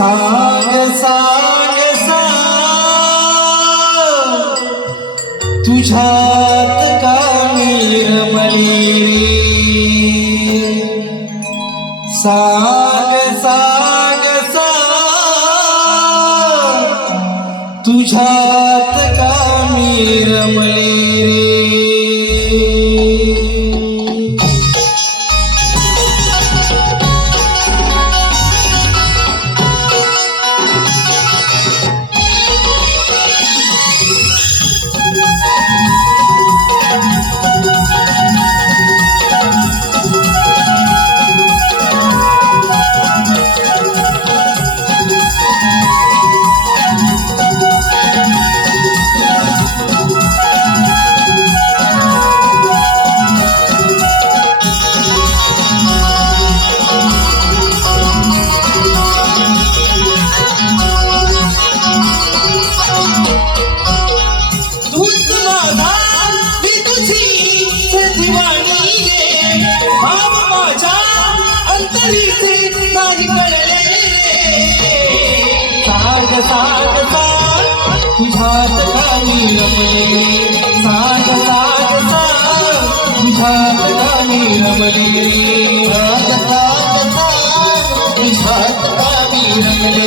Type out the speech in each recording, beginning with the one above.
सांग सांग सांग. तुझ्यात का निर्मली सांग सांग. नाही कळले साग साग साग तुझ्यात रमले. साग साग साग तुझ्यात का रमले. साग साग साग तुझ्यात रमले.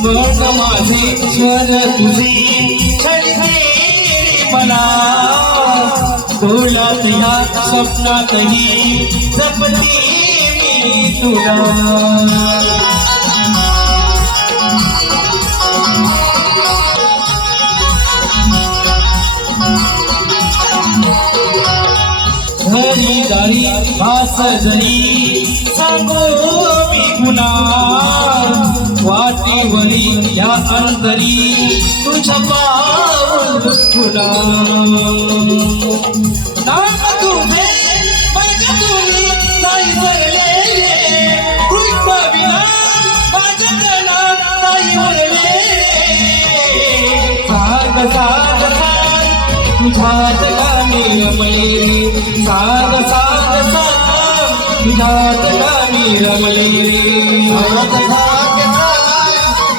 स्वर्ग माझे स्वर तुझे छळते मला. डोळ्यात या स्वप्नातही जपते मी तुला. घरी दारी भास जरी सांगो मी गुन्हा जीवनी या अंतरी तुझ्या पाऊल तुला नाम तुझे माझ्या तुली नाही कृष्ण विना माझ्या नाही साग साग साग रमले. साग साग साग तुझ्यात का रमले. साग साग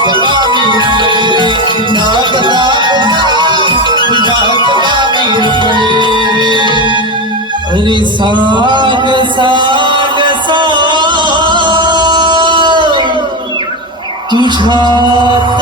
तुझ्यात का मी रमले. साग साग साग तुझ्यात